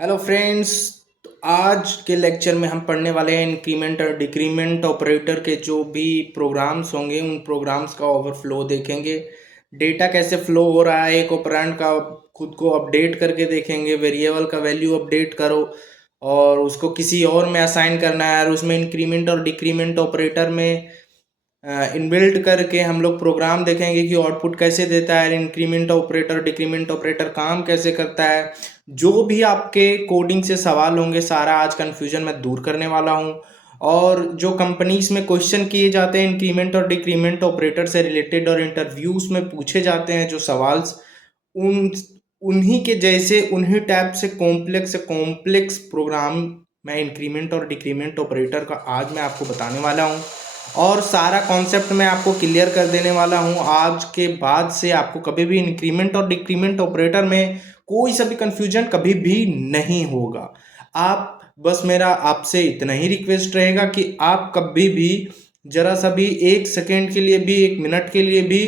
Hello friends. तो आज के लेक्चर में हम पढ़ने वाले हैं इंक्रीमेंट और डिक्रीमेंट ऑपरेटर के जो भी प्रोग्राम्स होंगे उन प्रोग्राम्स का ओवरफ्लो देखेंगे। डेटा कैसे फ्लो हो रहा है, एक ऑपरेंड का खुद को अपडेट करके देखेंगे। वेरिएबल का वैल्यू अपडेट करो और उसको किसी और में असाइन करना है, और उसमें इंक्रीमेंट और डिक्रीमेंट ऑपरेटर में इनबिल्ट करके हम लोग प्रोग्राम देखेंगे कि आउटपुट कैसे देता है, इंक्रीमेंट ऑपरेटर डिक्रीमेंट ऑपरेटर काम कैसे करता है। जो भी आपके कोडिंग से सवाल होंगे सारा आज कन्फ्यूजन मैं दूर करने वाला हूँ। और जो कंपनीज में क्वेश्चन किए जाते हैं इंक्रीमेंट और डिक्रीमेंट ऑपरेटर से रिलेटेड और इंटरव्यूज में पूछे जाते हैं जो सवाल, उन उन्हीं के जैसे उन्हीं टाइप से कॉम्प्लेक्स प्रोग्राम मैं इंक्रीमेंट और डिक्रीमेंट ऑपरेटर का आज मैं आपको बताने वाला हूँ। और सारा कॉन्सेप्ट मैं आपको क्लियर कर देने वाला हूँ। आज के बाद से आपको कभी भी इंक्रीमेंट और डिक्रीमेंट ऑपरेटर में कोई सा भी कन्फ्यूजन कभी भी नहीं होगा। आप बस मेरा आपसे इतना ही रिक्वेस्ट रहेगा कि आप कभी भी जरा सा भी एक सेकेंड के लिए भी एक मिनट के लिए भी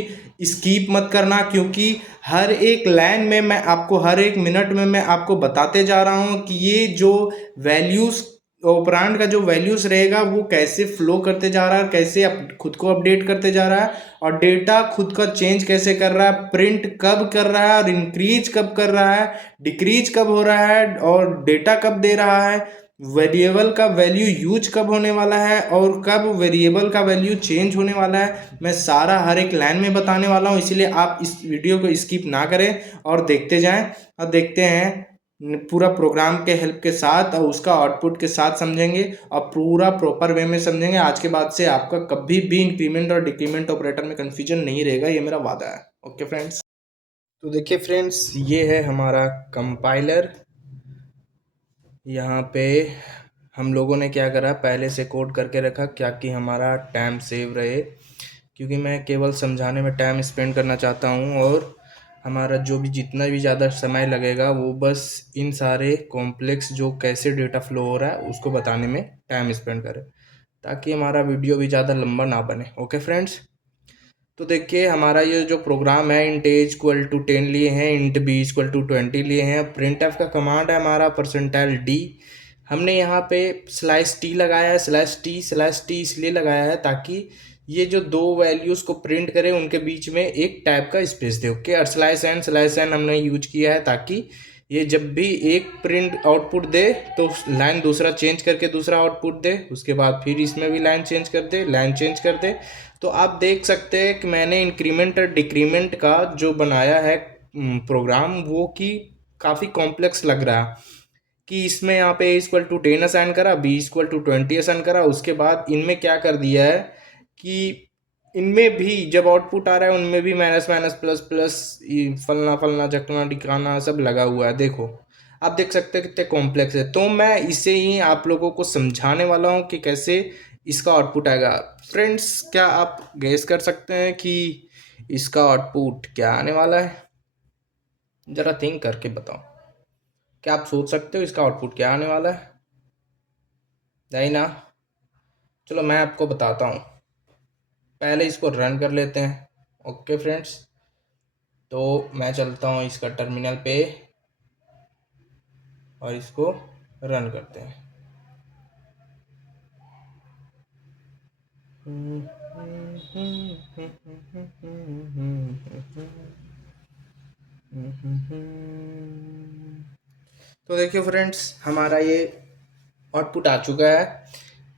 स्कीप मत करना, क्योंकि हर एक लाइन में मैं आपको हर एक मिनट में मैं आपको बताते जा रहा हूँ कि ये जो वैल्यूज़ ऑपरेंड का जो वैल्यूज़ रहेगा वो कैसे फ्लो करते जा रहा है, कैसे खुद को अपडेट करते जा रहा है, और डेटा खुद का चेंज कैसे कर रहा है, प्रिंट कब कर रहा है और इंक्रीज कब कर रहा है, डिक्रीज कब हो रहा है और डेटा कब दे रहा है, वेरिएबल का वैल्यू यूज कब होने वाला है और कब वेरिएबल का वैल्यू चेंज होने वाला है, मैं सारा हर एक लाइन में बताने वाला हूँ। इसलिए आप इस वीडियो को स्किप ना करें और देखते जाएं। और देखते हैं पूरा प्रोग्राम के हेल्प के साथ और उसका आउटपुट के साथ समझेंगे और पूरा प्रॉपर वे में समझेंगे। आज के बाद से आपका कभी भी इंक्रीमेंट और डिक्रीमेंट ऑपरेटर में कन्फ्यूजन नहीं रहेगा, ये मेरा वादा है। ओके फ्रेंड्स, तो देखिए फ्रेंड्स, ये है हमारा कंपाइलर। यहाँ पे हम लोगों ने क्या करा, पहले से कोड करके रखा क्या कि हमारा टाइम सेव रहे, क्योंकि मैं केवल समझाने में टाइम स्पेंड करना चाहता हूँ और हमारा जो भी जितना भी ज़्यादा समय लगेगा वो बस इन सारे कॉम्प्लेक्स जो कैसे डेटा फ्लो हो रहा है उसको बताने में टाइम स्पेंड करें, ताकि हमारा वीडियो भी ज़्यादा लंबा ना बने। ओके फ्रेंड्स, तो देखिए हमारा ये जो प्रोग्राम है, इंट ए इक्वल टू 10 लिए हैं, इंट बी इक्वल टू 20 लिए हैं। प्रिंट एफ का कमांड है हमारा परसेंटाइल डी। हमने यहाँ पे स्लैश टी लगाया है। स्लैश टी इसलिए लगाया है ताकि ये जो दो वैल्यूज़ को प्रिंट करे उनके बीच में एक टाइप का स्पेस दे। ओके, और स्लैश एन हमने यूज किया है ताकि ये जब भी एक प्रिंट आउटपुट दे तो लाइन दूसरा चेंज करके दूसरा आउटपुट दे, उसके बाद फिर इसमें भी लाइन चेंज कर दे, लाइन चेंज कर दे। तो आप देख सकते हैं कि मैंने इंक्रीमेंट और डिक्रीमेंट का जो बनाया है प्रोग्राम, वो कि काफ़ी कॉम्प्लेक्स लग रहा है कि इसमें यहाँ पे A = 10 असाइन करा, B = 20 असाइन करा, उसके बाद इनमें क्या कर दिया है कि इनमें भी जब आउटपुट आ रहा है उनमें भी माइनस माइनस प्लस प्लस फलना फलना झकना ढिकाना सब लगा हुआ है। देखो, आप देख सकते हैं कितने कॉम्प्लेक्स है। तो मैं इसे ही आप लोगों को समझाने वाला हूँ कि कैसे इसका आउटपुट आएगा। फ्रेंड्स, क्या आप गेस कर सकते हैं कि इसका आउटपुट क्या आने वाला है? ज़रा थिंक करके बताओ। क्या आप सोच सकते हो इसका आउटपुट क्या आने वाला है? नहीं ना? चलो मैं आपको बताता हूँ, पहले इसको रन कर लेते हैं। ओके फ्रेंड्स, तो मैं चलता हूँ इसका टर्मिनल पे और इसको रन करते हैं। तो देखिए फ्रेंड्स, हमारा ये आउटपुट आ चुका है।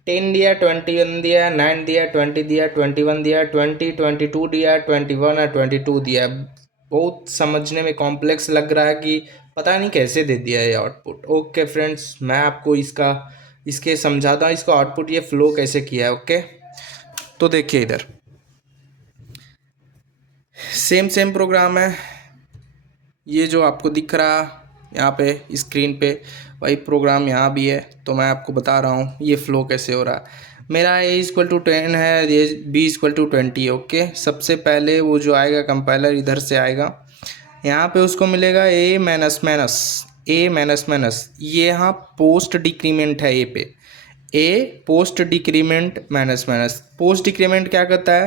10 दिया, 21 दिया, 9 दिया, 20 दिया, 21 दिया, 22 दिया, 21 और 22 दिया। बहुत समझने में कॉम्प्लेक्स लग रहा है कि पता नहीं कैसे दे दिया ये आउटपुट। ओके फ्रेंड्स, मैं आपको इसके समझाता हूँ इसका आउटपुट ये फ्लो कैसे किया है। ओके, तो देखिए इधर सेम सेम प्रोग्राम है। ये जो आपको दिख रहा यहाँ पे स्क्रीन पे, वही प्रोग्राम यहाँ भी है। तो मैं आपको बता रहा हूँ ये फ्लो कैसे हो रहा है। मेरा A = 10 है, ये B = 20 है। ओके, सबसे पहले वो जो आएगा कंपाइलर इधर से आएगा, यहाँ पे उसको मिलेगा A-, ये यहाँ पोस्ट डिक्रीमेंट है। Post decrement minus minus. Post decrement क्या करता है,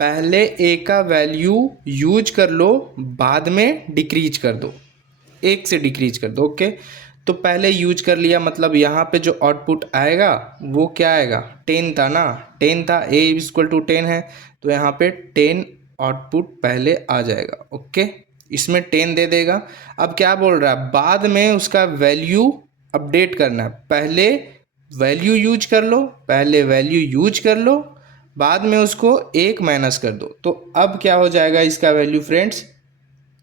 पहले ए का वैल्यू यूज कर लो, बाद में डिक्रीज कर दो, एक से डिक्रीज कर दो। ओके, तो पहले यूज कर लिया, मतलब यहाँ पे जो आउटपुट आएगा वो क्या आएगा, 10 था ना, 10 था, a इक्वल टू 10 है, तो यहाँ पे 10 आउटपुट पहले आ जाएगा। ओके, इसमें 10 दे देगा। अब क्या बोल रहा है, बाद में उसका वैल्यू अपडेट करना है। पहले वैल्यू यूज कर लो, पहले वैल्यू यूज कर लो, बाद में उसको एक माइनस कर दो। तो अब क्या हो जाएगा इसका वैल्यू फ्रेंड्स,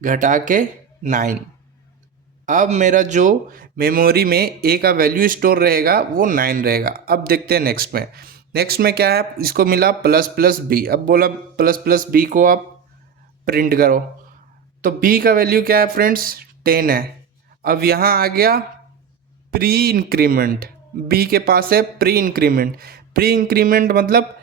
घटा के 9। अब मेरा जो मेमोरी में ए का वैल्यू स्टोर रहेगा वो 9 रहेगा। अब देखते हैं नेक्स्ट में। नेक्स्ट में क्या है, इसको मिला प्लस प्लस बी। अब बोला प्लस प्लस बी को आप प्रिंट करो, तो बी का वैल्यू क्या है फ्रेंड्स, 10 है। अब यहाँ आ गया प्री इंक्रीमेंट, बी के पास है प्री इंक्रीमेंट। प्री इंक्रीमेंट मतलब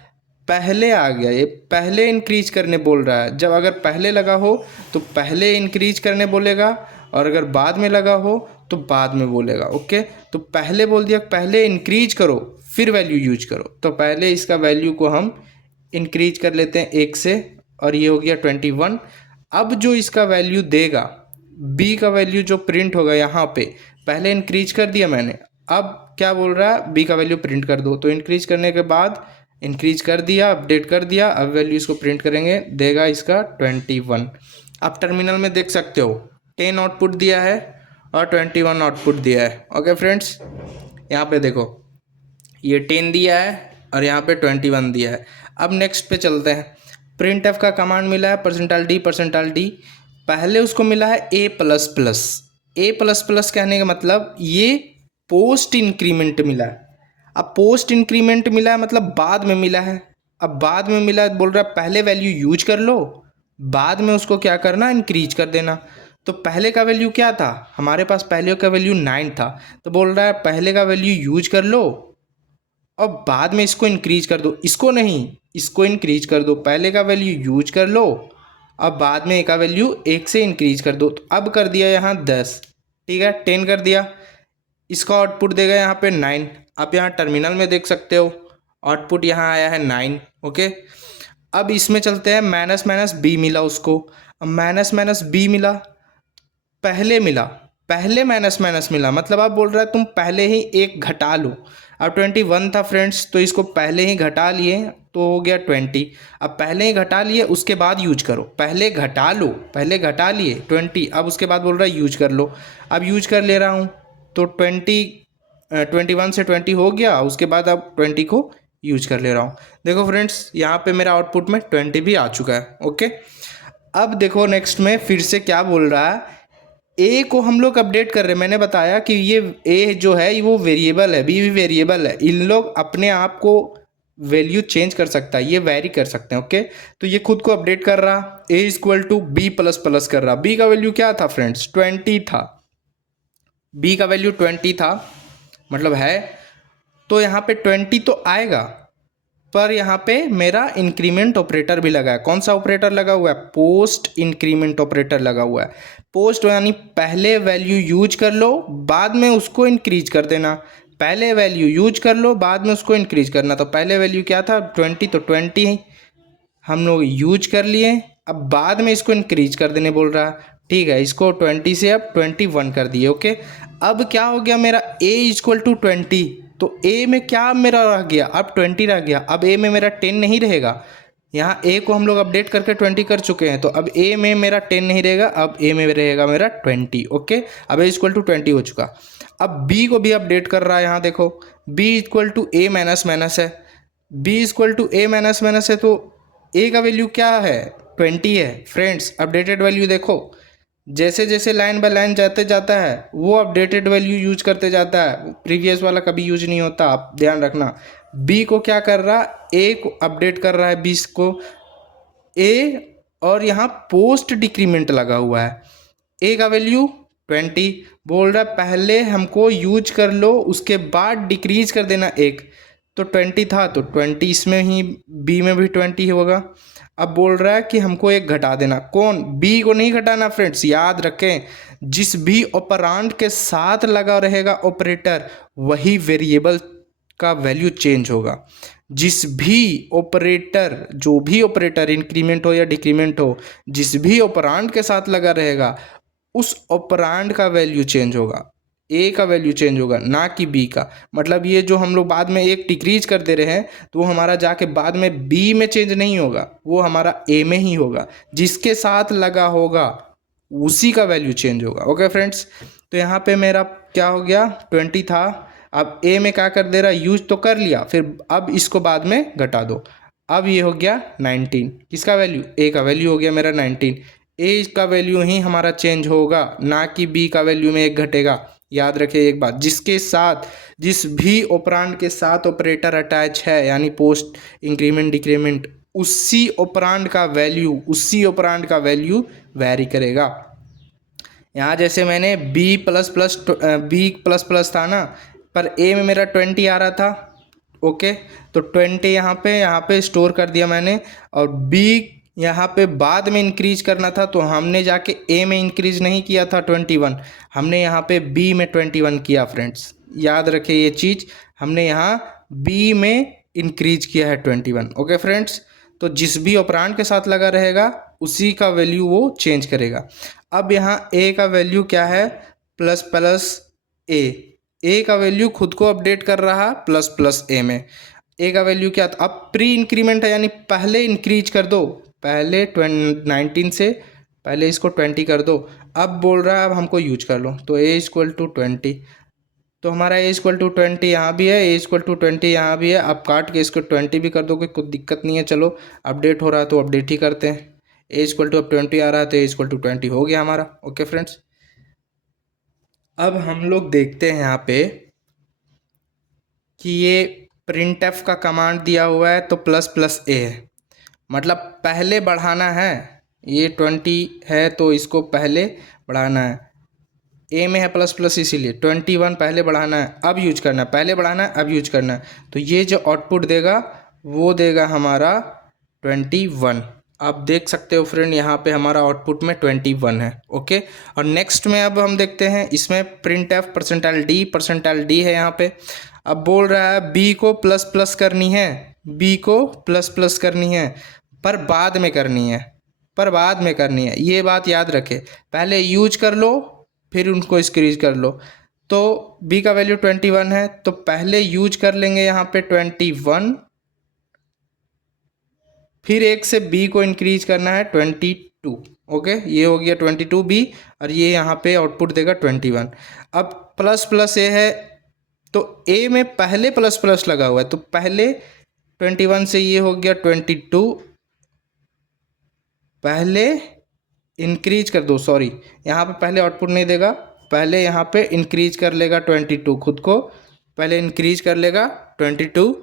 पहले आ गया, ये पहले इंक्रीज करने बोल रहा है। जब अगर पहले लगा हो तो पहले इंक्रीज करने बोलेगा, और अगर बाद में लगा हो तो बाद में बोलेगा। ओके, तो पहले बोल दिया पहले इंक्रीज करो फिर वैल्यू यूज करो, तो पहले इसका वैल्यू को हम इंक्रीज कर लेते हैं 1 से, और ये हो गया 21। अब जो इसका वैल्यू देगा, बी का वैल्यू जो प्रिंट होगा यहाँ पे, पहले इंक्रीज कर दिया मैंने, अब क्या बोल रहा है, बी का वैल्यू प्रिंट कर दो। तो इंक्रीज करने के बाद इंक्रीज कर दिया, अपडेट कर दिया, अब वैल्यू इसको प्रिंट करेंगे, देगा इसका 21। आप टर्मिनल में देख सकते हो 10 आउटपुट दिया है और 21 आउटपुट दिया है। ओके फ्रेंड्स, यहाँ पे देखो ये 10 दिया है और यहाँ पे 21 दिया है। अब नेक्स्ट पे चलते हैं। प्रिंट एफ का कमांड मिला है परसेंटाइल डी। पहले उसको मिला है ए प्लस प्लस। ए प्लस प्लस कहने का मतलब ये पोस्ट इंक्रीमेंट मिला है। अब पोस्ट इंक्रीमेंट मिला है मतलब बाद में मिला है। अब बाद में मिला है, बोल रहा है पहले वैल्यू यूज कर लो, बाद में उसको क्या करना, इंक्रीज कर देना। तो पहले का वैल्यू क्या था, हमारे पास पहले का वैल्यू 9 था, तो बोल रहा है पहले का वैल्यू यूज कर लो और बाद में इसको इंक्रीज कर दो। इसको नहीं, इसको इंक्रीज कर दो, पहले का वैल्यू यूज कर लो, अब बाद में का वैल्यू 1 से इंक्रीज कर दो। तो अब कर दिया यहाँ 10, ठीक है, 10 कर दिया। इसका आउटपुट देगा यहाँ पे 9। आप यहाँ टर्मिनल में देख सकते हो आउटपुट यहाँ आया है 9। ओके, अब इसमें चलते हैं, माइनस माइनस बी मिला उसको। अब माइनस माइनस बी मिला, पहले माइनस माइनस मिला, मतलब आप बोल रहा है तुम पहले ही एक घटा लो। अब 21 था फ्रेंड्स, तो इसको पहले ही घटा लिए तो हो गया 20। अब पहले ही घटा लिए उसके बाद यूज करो, पहले घटा लो, पहले घटा लिए 20, अब उसके बाद बोल रहा है यूज कर लो। अब यूज कर ले रहा हूँ तो 21 से 20 हो गया, उसके बाद अब 20 को यूज कर ले रहा हूँ। देखो फ्रेंड्स, यहाँ पे मेरा आउटपुट में 20 भी आ चुका है। ओके, अब देखो नेक्स्ट में फिर से क्या बोल रहा है, ए को हम लोग अपडेट कर रहे हैं। मैंने बताया कि ये ए जो है वो वेरिएबल है, बी भी वेरिएबल है, इन लोग अपने आप को वैल्यू चेंज कर सकता है, ये वेरी कर सकते हैं। ओके, तो ये खुद को अपडेट कर रहा, A equal to B plus plus कर रहा। बी का वैल्यू क्या था फ्रेंड्स, 20 था, बी का वैल्यू 20 था, मतलब है, तो यहाँ पे 20 तो आएगा, पर यहाँ पे मेरा इंक्रीमेंट ऑपरेटर भी लगा है। कौन सा ऑपरेटर लगा हुआ है, पोस्ट इंक्रीमेंट ऑपरेटर लगा हुआ है। पोस्ट यानी पहले वैल्यू यूज कर लो, बाद में उसको इंक्रीज कर देना, पहले वैल्यू यूज कर लो, बाद में उसको इंक्रीज करना। तो पहले वैल्यू क्या था 20, तो 20 हम लोग यूज कर लिए, अब बाद में इसको इंक्रीज कर देने बोल रहा है। ठीक है, इसको 20 से अब 21 कर दिए। ओके, अब क्या हो गया मेरा a इक्वल टू 20, तो a में क्या मेरा रह गया, अब 20 रह गया। अब a में मेरा 10 नहीं रहेगा, यहाँ a को हम लोग अपडेट करके 20 कर चुके हैं, तो अब a में मेरा 10 नहीं रहेगा, अब a में रहेगा मेरा 20। ओके, अब a इक्वल टू 20 हो चुका। अब b को भी अपडेट कर रहा है, यहाँ देखो b equal to a minus minus है, b equal to a minus minus है, तो a का वैल्यू क्या है 20 है फ्रेंड्स। अपडेटेड वैल्यू देखो, जैसे जैसे लाइन बाय लाइन जाते जाता है वो अपडेटेड वैल्यू यूज करते जाता है, प्रीवियस वाला कभी यूज नहीं होता, आप ध्यान रखना। बी को क्या कर रहा, ए को अपडेट कर रहा है 20 को, ए, और यहाँ पोस्ट डिक्रीमेंट लगा हुआ है। ए का वैल्यू 20, बोल रहा है पहले हमको यूज कर लो उसके बाद डिक्रीज कर देना एक, तो 20 था तो 20 इसमें ही, बी में भी 20 होगा। अब बोल रहा है कि हमको एक घटा देना, कौन, बी को नहीं घटाना फ्रेंड्स, याद रखें जिस भी ऑपरांड के साथ लगा रहेगा ऑपरेटर वही वेरिएबल का वैल्यू चेंज होगा। जिस भी ऑपरेटर, जो भी ऑपरेटर इंक्रीमेंट हो या डिक्रीमेंट हो, जिस भी ऑपरांड के साथ लगा रहेगा उस ऑपरांड का वैल्यू चेंज होगा। ए का वैल्यू चेंज होगा, ना कि बी का। मतलब ये जो हम लोग बाद में एक डिक्रीज कर दे रहे हैं तो वो हमारा जाके बाद में बी में चेंज नहीं होगा, वो हमारा ए में ही होगा। जिसके साथ लगा होगा उसी का वैल्यू चेंज होगा। ओके फ्रेंड्स, तो यहाँ पे मेरा क्या हो गया, 20 था। अब ए में क्या कर दे रहा, यूज तो कर लिया, फिर अब इसको बाद में घटा दो। अब ये हो गया 19, किसका वैल्यू, ए का वैल्यू हो गया मेरा 19। ए का वैल्यू ही हमारा चेंज होगा, ना कि बी का वैल्यू में एक घटेगा। याद रखिए एक बात, जिसके साथ जिस भी ऑपरेंड के साथ ऑपरेटर अटैच है, यानी पोस्ट इंक्रीमेंट डिक्रीमेंट, उसी ऑपरेंड का वैल्यू वेरी करेगा। यहाँ जैसे मैंने बी प्लस प्लस था ना, पर ए में मेरा 20 आ रहा था। ओके, तो 20 यहाँ पे स्टोर कर दिया मैंने, और बी यहाँ पे बाद में इंक्रीज करना था, तो हमने जाके ए में इंक्रीज नहीं किया था 21, हमने यहाँ पे बी में 21 किया। फ्रेंड्स याद रखिए ये चीज़, हमने यहाँ बी में इंक्रीज किया है 21। ओके फ्रेंड्स, तो जिस भी ऑपरेंड के साथ लगा रहेगा उसी का वैल्यू वो चेंज करेगा। अब यहाँ ए का वैल्यू क्या है, प्लस प्लस ए का वैल्यू खुद को अपडेट कर रहा प्लस प्लस ए में। ए का वैल्यू क्या था, अब प्री इंक्रीमेंट है, यानी पहले इंक्रीज कर दो, पहले 19 से पहले इसको 20 कर दो। अब बोल रहा है अब हमको यूज कर लो, तो ए इक्वल टू 20, तो हमारा ए इक्वल टू 20 यहाँ भी है, ए इक्वल टू 20 यहाँ भी है। अब काट के इसको 20 भी कर दोगे, कोई दिक्कत नहीं है। चलो अपडेट हो रहा है तो अपडेट ही करते हैं। ए इक्वल टू अब 20 आ रहा है, तो ए इक्वल टू 20 हो गया हमारा। ओके फ्रेंड्स, अब हम लोग देखते हैं यहाँ पे कि ये प्रिंट एफ का कमांड दिया हुआ है, तो प्लस प्लस ए है, मतलब पहले बढ़ाना है। ये 20 है तो इसको पहले बढ़ाना है, ए में है प्लस प्लस इसीलिए 21 पहले बढ़ाना है, अब यूज करना है, पहले बढ़ाना है अब यूज करना है। तो ये जो आउटपुट देगा वो देगा हमारा 21। आप देख सकते हो फ्रेंड, यहाँ पे हमारा आउटपुट में 21 है। ओके, और नेक्स्ट में अब हम देखते हैं, इसमें प्रिंट एफ परसेंटाइल डी है यहाँ पे। अब बोल रहा है बी को प्लस प्लस करनी है, बी को प्लस प्लस करनी है, पर बाद में करनी है, ये बात याद रखे। पहले यूज कर लो फिर उनको स्क्रीज कर लो। तो b का वैल्यू 21 है, तो पहले यूज कर लेंगे यहाँ पे 21, फिर एक से b को इंक्रीज करना है 22। ओके, ये हो गया 22b, और ये यहाँ पे आउटपुट देगा 21। अब प्लस प्लस ए है, तो a में पहले प्लस प्लस लगा हुआ है, तो पहले 21 से ये हो गया 22, पहले इंक्रीज कर दो, सॉरी यहाँ पे पहले आउटपुट नहीं देगा, पहले यहाँ पे इंक्रीज कर लेगा 22, खुद को पहले इंक्रीज कर लेगा 22,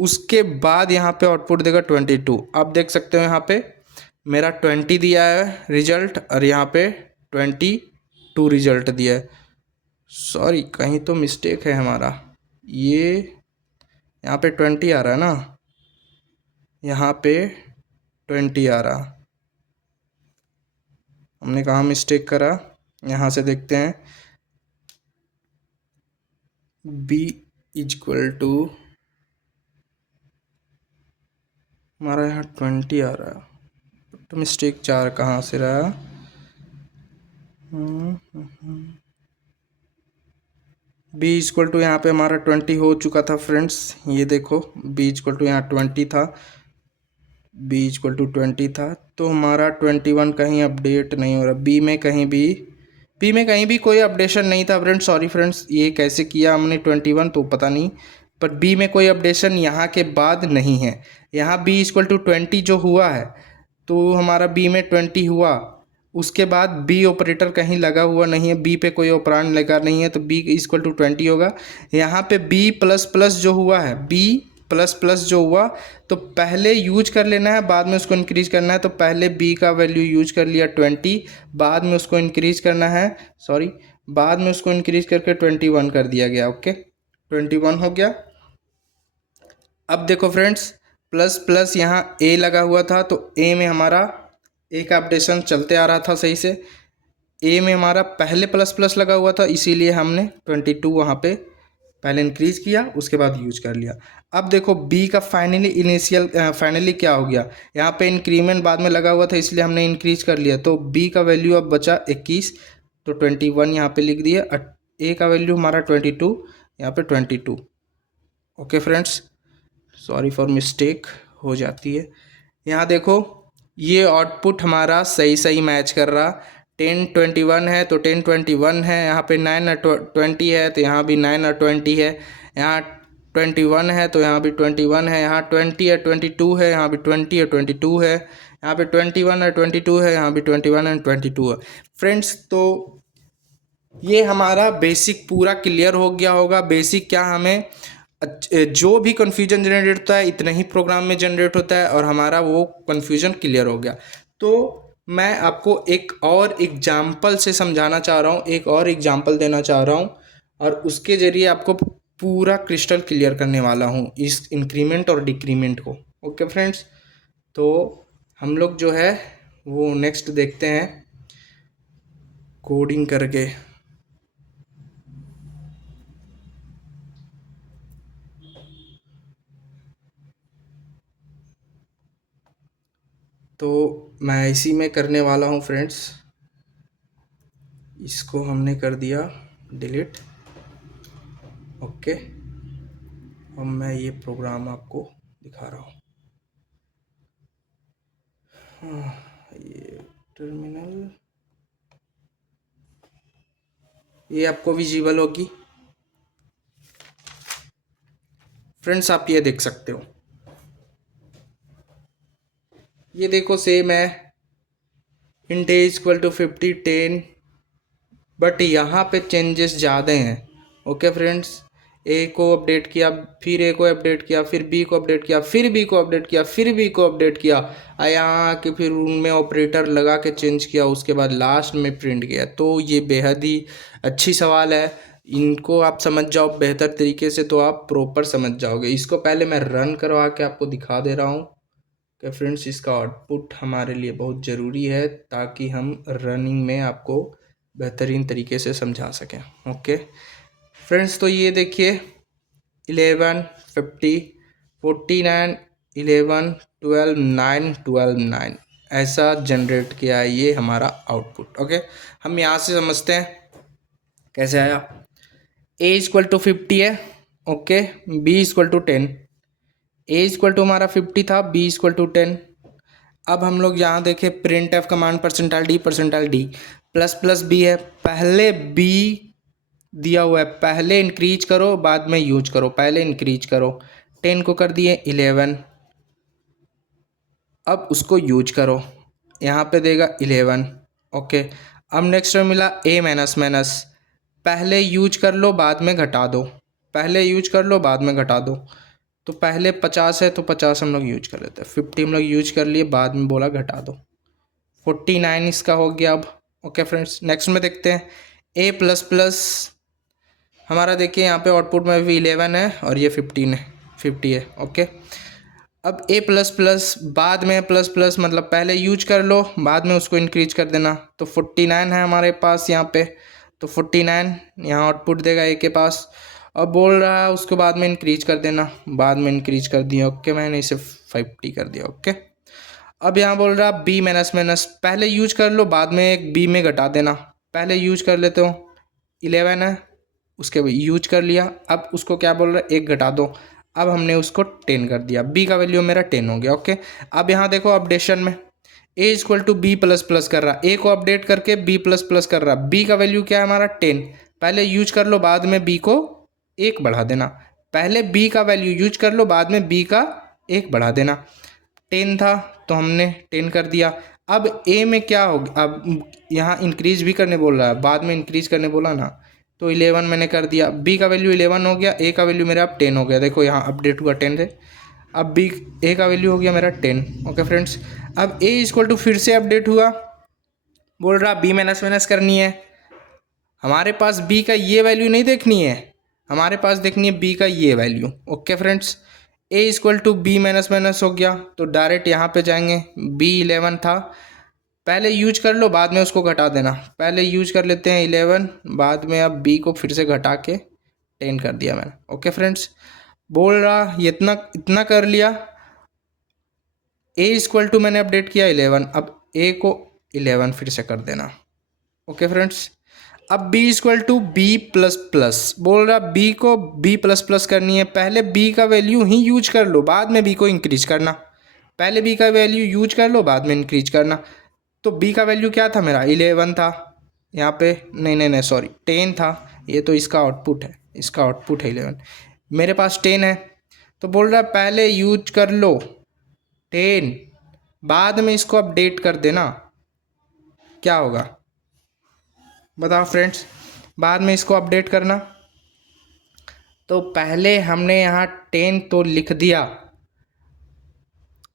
उसके बाद यहाँ पे आउटपुट देगा 22। आप देख सकते हो यहाँ पे मेरा 20 दिया है रिजल्ट, और यहाँ पे 22 रिजल्ट दिया है। सॉरी कहीं तो मिस्टेक है हमारा, ये यहाँ पे 20 आ रहा है ना, यहाँ पे 20 आ रहा, हमने कहाँ मिस्टेक करा, यहाँ से देखते हैं। b इक्वल टू हमारा यहाँ 20 आ रहा, तो मिस्टेक 4 कहाँ से रहा, b इक्वल टू यहाँ पे हमारा 20 हो चुका था फ्रेंड्स। ये देखो b इक्वल टू यहाँ 20 था, b इक्वल टू 20 था, तो हमारा 21 कहीं अपडेट नहीं हो रहा। b में कहीं भी कोई अपडेशन नहीं था फ्रेंड्स। सॉरी फ्रेंड्स, ये कैसे किया हमने 21 तो पता नहीं, पर b में कोई अपडेशन यहाँ के बाद नहीं है। यहाँ b इक्वल टू 20 जो हुआ है, तो हमारा b में 20 हुआ, उसके बाद b ऑपरेटर कहीं लगा हुआ नहीं है, b पे कोई ऑपरेंड लगा नहीं है, तो b इक्वल टू 20 होगा। यहाँ पे b प्लस प्लस जो हुआ है, b प्लस प्लस जो हुआ, तो पहले यूज कर लेना है, बाद में उसको इंक्रीज करना है। तो पहले b का वैल्यू यूज कर लिया 20, बाद में उसको इंक्रीज करना है, सॉरी बाद में उसको इंक्रीज करके 21 कर दिया गया। ओके, 21 हो गया। अब देखो फ्रेंड्स, प्लस प्लस यहाँ a लगा हुआ था, तो a में हमारा a का अपडेशन चलते आ रहा था सही से। a में हमारा पहले प्लस प्लस लगा हुआ था, इसीलिए हमने 22 वहाँ पे पहले इंक्रीज किया, उसके बाद यूज कर लिया। अब देखो b का फाइनली क्या हो गया, यहाँ पे इंक्रीमेंट बाद में लगा हुआ था, इसलिए हमने इंक्रीज कर लिया, तो b का वैल्यू अब बचा 21, तो 21 यहाँ पे लिख दिया, ए का वैल्यू हमारा 22, यहाँ पे 22। Okay friends, sorry for mistake हो जाती है। यहाँ देखो ये आउटपुट हमारा सही सही मैच कर रहा। 10 21 है तो 10 21 है, यहाँ पे 9 और 20 है तो यहाँ भी 9 और 20 है, यहाँ 21 है तो यहाँ भी 21 है, यहाँ 20 और 22 है, यहाँ भी 20 और 22 है, यहाँ पे 21 और 22 है, यहाँ भी 21 और 22 है। फ्रेंड्स, तो ये हमारा बेसिक पूरा क्लियर हो गया होगा। बेसिक क्या, हमें जो भी कन्फ्यूजन जनरेट होता है इतना ही प्रोग्राम में जनरेट होता है, और हमारा वो कन्फ्यूजन क्लियर हो गया। तो मैं आपको एक और एग्जाम्पल से समझाना चाह रहा हूँ, एक और एग्जाम्पल देना चाह रहा हूँ, और उसके ज़रिए आपको पूरा क्रिस्टल क्लियर करने वाला हूँ इस इंक्रीमेंट और डिक्रीमेंट को। ओके फ्रेंड्स, तो हम लोग जो है वो नेक्स्ट देखते हैं कोडिंग करके। तो मैं इसी में करने वाला हूँ फ्रेंड्स। इसको हमने कर दिया डिलीट। ओके, अब मैं ये प्रोग्राम आपको दिखा रहा हूँ। ये टर्मिनल, ये आपको विजिबल होगी फ्रेंड्स, आप ये देख सकते हो। ये देखो सेम है, int a equal to 50 10, but यहाँ पे चेंजेस ज़्यादा हैं। ओके फ्रेंड्स, ए को अपडेट किया, फिर ए को अपडेट किया, फिर बी को अपडेट किया, फिर बी को अपडेट किया, फिर बी को अपडेट किया, यहाँ आके फिर उनमें ऑपरेटर लगा के चेंज किया, उसके बाद लास्ट में प्रिंट किया। तो ये बेहद ही अच्छी सवाल है, इनको आप समझ जाओ बेहतर तरीके से तो आप प्रॉपर समझ जाओगे। इसको पहले मैं रन करवा के आपको दिखा दे रहा हूँ कि फ्रेंड्स इसका आउटपुट हमारे लिए बहुत ज़रूरी है, ताकि हम रनिंग में आपको बेहतरीन तरीके से समझा सकें। ओके फ्रेंड्स, तो ये देखिए 11 50 49 11 12 9 12 9 ऐसा जनरेट किया है ये हमारा आउटपुट। ओके, हम यहाँ से समझते हैं कैसे आया। a इक्वल टू 50 है, okay, b equal to 10। a equal to हमारा 50 था, b इक्वल टू 10। अब हम लोग यहाँ देखें print f command percentile d plus plus b है, पहले बी दिया हुआ है, पहले इंक्रीज करो बाद में यूज करो, पहले इंक्रीज करो। 10 को कर दिए 11, अब उसको यूज करो, यहाँ पे देगा 11। ओके, अब नेक्स्ट में मिला a माइनस माइनस, पहले यूज कर लो बाद में घटा दो, पहले यूज कर लो बाद में घटा दो। तो पहले 50 है तो 50 हम लोग यूज कर लेते हैं, 50 हम लोग यूज कर लिए, बाद में बोला घटा दो, 49 इसका हो गया अब। ओके फ्रेंड्स, नेक्स्ट में देखते हैं a प्लस प्लस, हमारा देखिए यहाँ पे आउटपुट में भी 11 है और ये 15 है, 50 है। ओके, अब a प्लस प्लस बाद में प्लस प्लस मतलब पहले यूज कर लो बाद में उसको इंक्रीज कर देना, तो 49 है हमारे पास यहाँ पे, तो 49 यहाँ आउटपुट देगा a के पास। अब बोल रहा है उसको बाद में इंक्रीज कर देना, बाद में इंक्रीज कर दिया। ओके, मैंने इसे 50 कर दिया। ओके, अब यहाँ बोल रहा b माइनस माइनस, पहले यूज कर लो बाद में एक b में घटा देना, पहले यूज कर लेते हो, 11 है उसके बाद यूज कर लिया, अब उसको क्या बोल रहा है एक घटा दो, अब हमने उसको 10 कर दिया, b का वैल्यू मेरा 10 हो गया। ओके, अब यहाँ देखो अपडेशन में a equal to B plus plus कर रहा, a को अपडेट करके b प्लस प्लस कर रहा, b का वैल्यू क्या है हमारा 10, पहले यूज कर लो बाद में b को 1 बढ़ा देना, पहले b का वैल्यू यूज कर लो बाद में b का 1 बढ़ा देना। 10 था तो हमने 10 कर दिया। अब a में क्या होगा, अब यहाँ इंक्रीज भी करने बोल रहा है, बाद में इंक्रीज करने बोला ना, तो 11 मैंने कर दिया, b का वैल्यू 11 हो गया, a का वैल्यू मेरा अब 10 हो गया। देखो यहाँ अपडेट हुआ 10 से, अब a का वैल्यू हो गया मेरा 10। ओके फ्रेंड्स, अब a इक्वल टू फिर से अपडेट हुआ, बोल रहा b माइनस माइनस करनी है, हमारे पास b का ये वैल्यू नहीं देखनी है, हमारे पास देखनी है b का ये value. Okay friends, a equal to b minus minus हो गया, तो डायरेक्ट यहाँ पे जाएंगे, b 11 था, पहले यूज कर लो बाद में उसको घटा देना, पहले यूज कर लेते हैं 11, बाद में अब b को फिर से घटा के 10 कर दिया मैंने। ओके फ्रेंड्स, बोल रहा ये इतना इतना कर लिया, a इक्वल टू मैंने अपडेट किया 11, अब a को 11 फिर से कर देना। ओके फ्रेंड्स, अब b equal to B plus plus बोल रहा, b को b प्लस प्लस करनी है, पहले b का वैल्यू ही यूज कर लो, बाद में b को इंक्रीज करना। पहले b का वैल्यू यूज कर लो, बाद में इंक्रीज करना। तो b का वैल्यू क्या था मेरा, 11 था यहाँ पे, नहीं नहीं नहीं सॉरी 10 था, ये तो इसका आउटपुट है, इसका आउटपुट है 11, मेरे पास 10 है। तो बोल रहा पहले यूज कर लो 10, बाद में इसको अपडेट कर देना। क्या होगा बताओ फ्रेंड्स, बाद में इसको अपडेट करना। तो पहले हमने यहाँ 10 तो लिख दिया,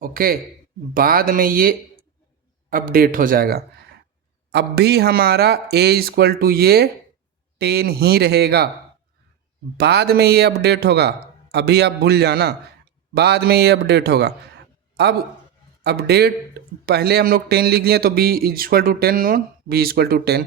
ओके, बाद में ये अपडेट हो जाएगा। अब भी हमारा a इक्वल टू ये 10 ही रहेगा, बाद में ये अपडेट होगा, अभी आप भूल जाना, बाद में ये अपडेट होगा। अब अपडेट पहले हम लोग 10 लिख लिए, तो b equal to 10 no, b equal to 10।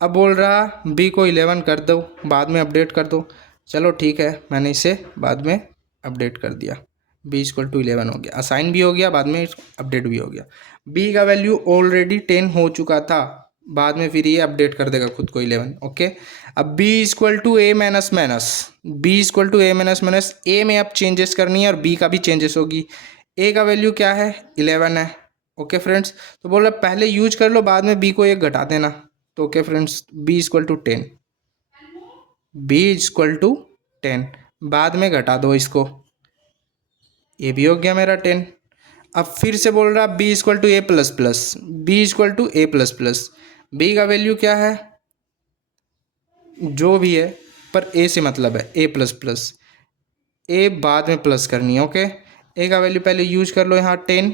अब बोल रहा b को 11 कर दो, बाद में अपडेट कर दो। चलो ठीक है, मैंने इसे बाद में अपडेट कर दिया, b इक्वल टू 11 हो गया, असाइन भी हो गया, बाद में अपडेट भी हो गया। b का वैल्यू ऑलरेडी 10 हो चुका था, बाद में फिर ये अपडेट कर देगा खुद को 11, ओके। अब b equal to a minus minus, b equal to a minus minus, a में अब चेंजेस करनी है और b का भी चेंजेस होगी। a का वैल्यू क्या है, 11 है, ओके फ्रेंड्स। तो बोल रहा पहले यूज कर लो, बाद में b को एक घटा देना। तो okay friends, b equal to 10, b equal to 10, बाद में घटा दो इसको, ये भी हो गया मेरा 10। अब फिर से बोल रहा b equal to a plus plus, b equal to a plus plus, b का वैल्यू क्या है, जो भी है, पर a से मतलब है a प्लस प्लस, a बाद में प्लस करनी है, ओके। a का वैल्यू पहले यूज कर लो यहाँ 10,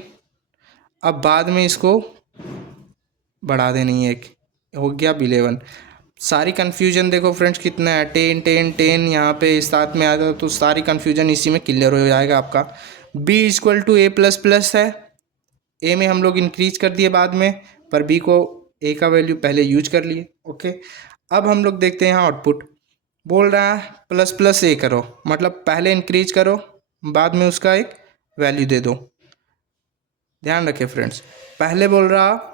अब बाद में इसको बढ़ा देनी है, एक हो गया 11। सारी कन्फ्यूजन देखो फ्रेंड्स कितना है, 10 10 10 यहाँ पे साथ में आ जाए तो सारी कन्फ्यूजन इसी में क्लियर हो जाएगा आपका। b equal to a plus plus है, a में हम लोग इंक्रीज कर दिए बाद में, पर b को a का वैल्यू पहले यूज कर लिए, ओके। अब हम लोग देखते हैं यहाँ आउटपुट, बोल रहा है प्लस प्लस a करो, मतलब पहले इंक्रीज करो, बाद में उसका एक वैल्यू दे दो। ध्यान रखें फ्रेंड्स, पहले बोल रहा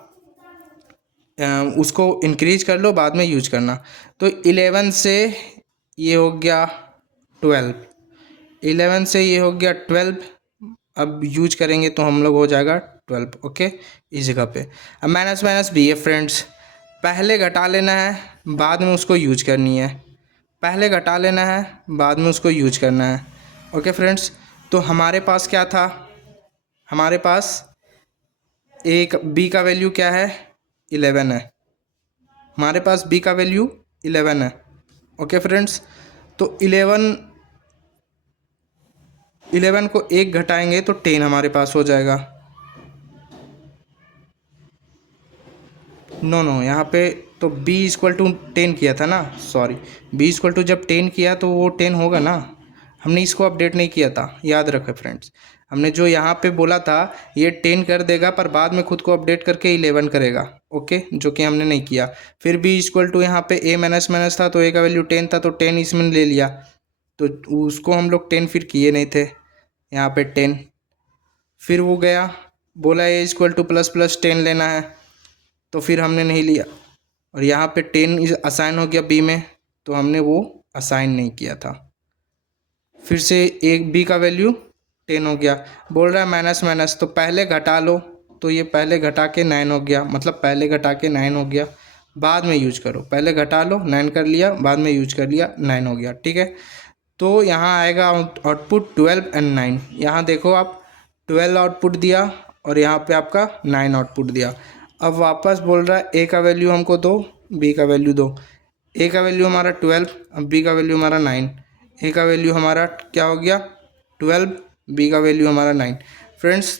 उसको इंक्रीज कर लो, बाद में यूज करना। तो 11 से ये हो गया 12, 11 से ये हो गया 12, अब यूज करेंगे तो हम लोग हो जाएगा 12, ओके, इस जगह पे। अब माइनस माइनस भी है फ्रेंड्स, पहले घटा लेना है, बाद में उसको यूज करनी है, पहले घटा लेना है, बाद में उसको यूज करना है, ओके फ्रेंड्स। तो हमारे पास क्या था, हमारे पास एक b का वैल्यू क्या है, 11 है, हमारे पास b का वैल्यू 11 है, ओके फ्रेंड्स। तो 11 को एक घटाएंगे तो 10 हमारे पास हो जाएगा। नो नो, यहाँ पे तो b इक्वल टू 10 किया था ना, सॉरी, b इक्वल टू जब 10 किया तो वो 10 होगा ना, हमने इसको अपडेट नहीं किया था, याद रखें फ्रेंड्स। हमने जो यहाँ पे बोला था ये 10 कर देगा, पर बाद में खुद को अपडेट करके 11 करेगा, ओके, जो कि हमने नहीं किया। फिर b इक्वल टू यहाँ पे a माइनस माइनस था, तो a का वैल्यू 10 था, तो 10 इसमें ले लिया, तो उसको हम लोग 10 फिर किए नहीं थे, यहाँ पे 10, फिर वो गया बोला a equal two plus plus 10 लेना है, तो फिर हमने नहीं लिया, और यहाँ पे 10 असाइन हो गया b में, तो हमने वो असाइन नहीं किया था। फिर से एक b का वैल्यू 10 हो गया, बोल रहा है माइनस माइनस, तो पहले घटा लो, तो ये पहले घटा के 9 हो गया, मतलब पहले घटा के 9 हो गया, बाद में यूज करो, पहले घटा लो 9 कर लिया, बाद में यूज कर लिया 9 हो गया, ठीक है। तो यहाँ आएगा आउटपुट 12 एंड 9, यहाँ देखो आप 12 आउटपुट दिया और यहाँ पे आपका 9 आउटपुट दिया। अब वापस बोल रहा है ए का वैल्यू हमको दो, बी का वैल्यू दो, ए का वैल्यू हमारा 12, अब बी का वैल्यू हमारा 9, ए का वैल्यू हमारा क्या हो गया 12, बी का वैल्यू हमारा 9। फ्रेंड्स,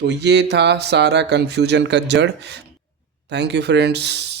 तो ये था सारा कन्फ्यूजन का जड़। Thank you friends.